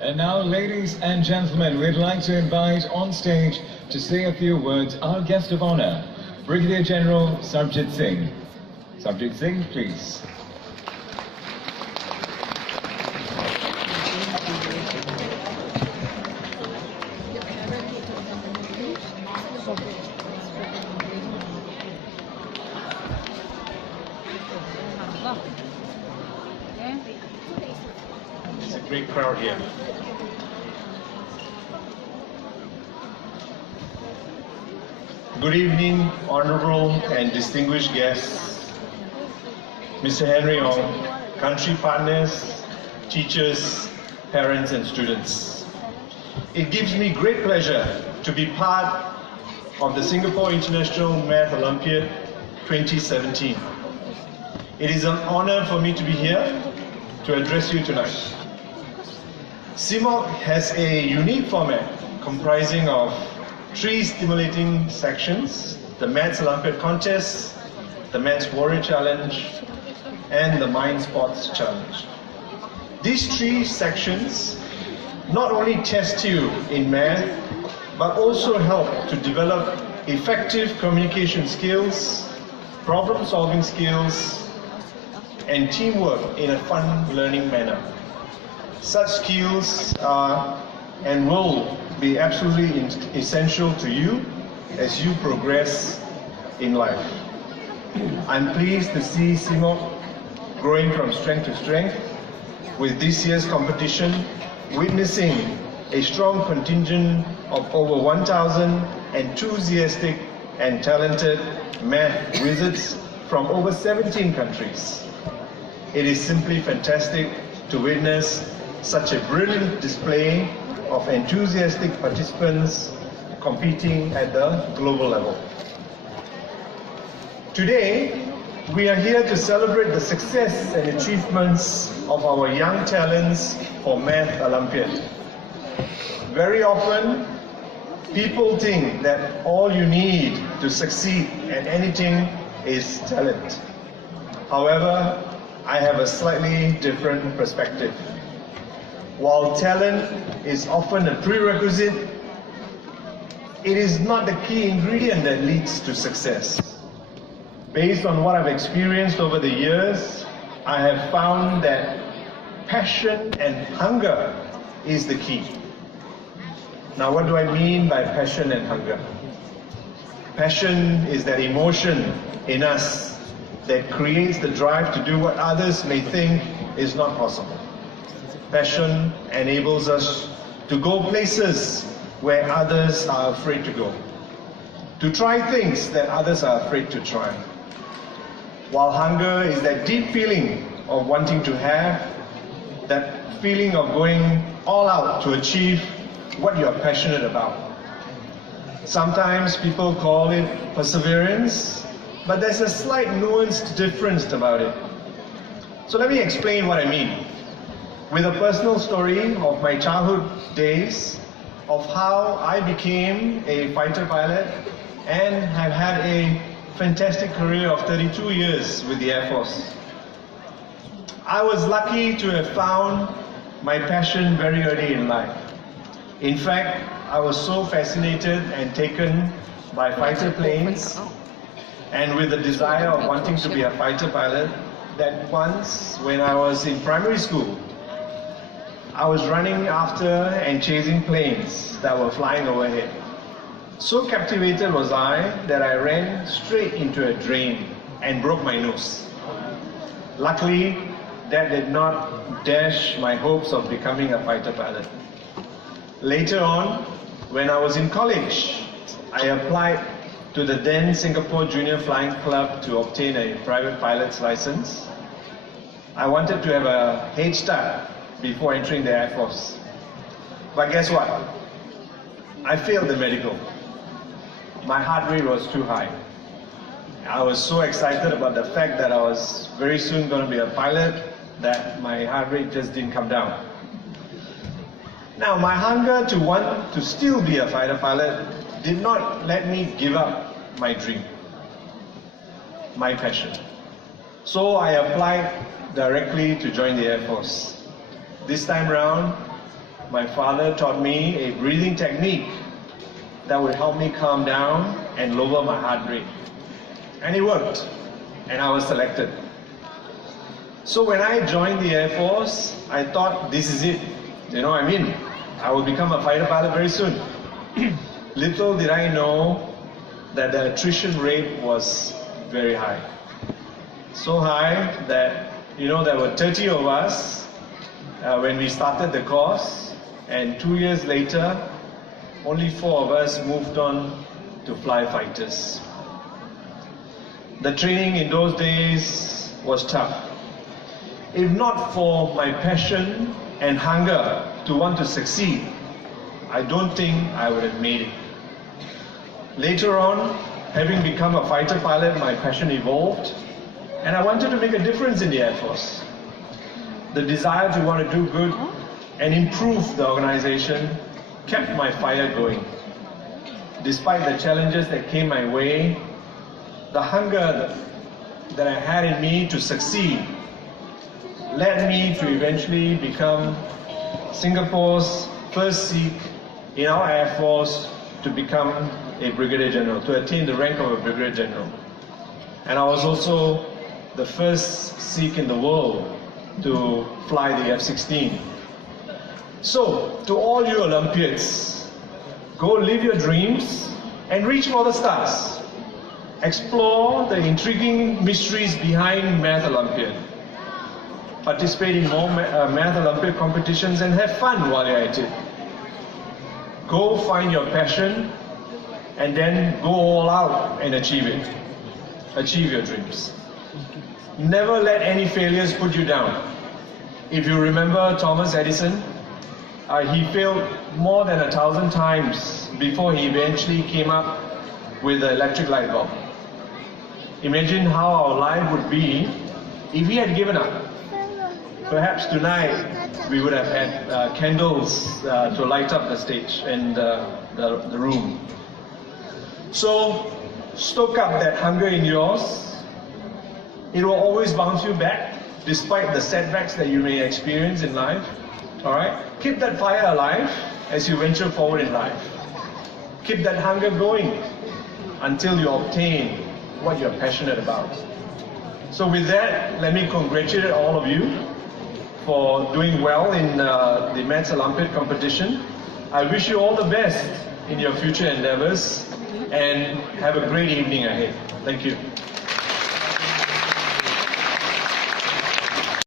And now, ladies and gentlemen, we'd like to invite on stage to say a few words our guest of honor, Brigadier General Sarbjit Singh. Sarbjit Singh, please. It's a great crowd here. Good evening, honorable and distinguished guests, Mr. Henry Ong, country partners, teachers, parents and students. It gives me great pleasure to be part of the Singapore International Math Olympiad 2017. It is an honor for me to be here to address you tonight. SIMOC has a unique format comprising of 3 stimulating sections: the Maths Olympiad Contest, the Maths Warrior Challenge, and the Mind Sports Challenge. These 3 sections not only test you in math, but also help to develop effective communication skills, problem-solving skills, and teamwork in a fun learning manner. Such skills are and will be absolutely essential to you as you progress in life. I'm pleased to see SIMOC growing from strength to strength, with this year's competition witnessing a strong contingent of over 1,000 enthusiastic and talented math wizards from over 17 countries. It is simply fantastic to witness such a brilliant display of enthusiastic participants competing at the global level. Today, we are here to celebrate the success and achievements of our young talents for Math Olympiad. Very often, people think that all you need to succeed at anything is talent. However, I have a slightly different perspective. While talent is often a prerequisite, it is not the key ingredient that leads to success. Based on what I've experienced over the years, I have found that passion and hunger is the key. Now, what do I mean by passion and hunger? Passion is that emotion in us that creates the drive to do what others may think is not possible. Passion enables us to go places where others are afraid to go, to try things that others are afraid to try. While hunger is that deep feeling of wanting to have, that feeling of going all out to achieve what you are passionate about. Sometimes people call it perseverance, but there's a slight nuanced difference about it. So let me explain what I mean with a personal story of my childhood days, of how I became a fighter pilot and have had a fantastic career of 32 years with the Air Force. I was lucky to have found my passion very early in life. In fact, I was so fascinated and taken by fighter planes and with the desire of wanting to be a fighter pilot that once, when I was in primary school, I was running after and chasing planes that were flying overhead. So captivated was I that I ran straight into a drain and broke my nose. Luckily, that did not dash my hopes of becoming a fighter pilot. Later on, when I was in college, I applied to the then Singapore Junior Flying Club to obtain a private pilot's license. I wanted to have a head start before entering the Air Force. But guess what? I failed the medical. My heart rate was too high. I was so excited about the fact that I was very soon going to be a pilot that my heart rate just didn't come down. Now, my hunger to want to still be a fighter pilot did not let me give up my dream, my passion. So I applied directly to join the Air Force. This time round, my father taught me a breathing technique that would help me calm down and lower my heart rate. And it worked, and I was selected. So when I joined the Air Force, I thought this is it. You know, I will become a fighter pilot very soon. Little did I know that the attrition rate was very high. So high that, you know, there were 30 of us when we started the course, and 2 years later, only 4 of us moved on to fly fighters. The training in those days was tough. If not for my passion and hunger to want to succeed, I don't think I would have made it. Later on, having become a fighter pilot, my passion evolved, and I wanted to make a difference in the Air Force. The desire to want to do good and improve the organization kept my fire going. Despite the challenges that came my way, the hunger that I had in me to succeed led me to eventually become Singapore's first Sikh in our Air Force to become a Brigadier General, to attain the rank of a Brigadier General. And I was also the first Sikh in the world to fly the F-16. So, to all you Olympiads, go live your dreams and reach for the stars. Explore the intriguing mysteries behind Math Olympiad. Participate in more Math Olympiad competitions and have fun while you're at it. Go find your passion and then go all out and achieve it. Achieve your dreams. Never let any failures put you down. If you remember Thomas Edison, he failed more than 1,000 times before he eventually came up with the electric light bulb. Imagine how our life would be if he had given up. Perhaps tonight we would have had candles to light up the stage and the room. So stoke up that hunger in yours. It will always bounce you back despite the setbacks that you may experience in life. Alright? Keep that fire alive as you venture forward in life. Keep that hunger going until you obtain what you're passionate about. So with that, let me congratulate all of you for doing well in the Maths Olympiad competition. I wish you all the best in your future endeavors and have a great evening ahead. Thank you.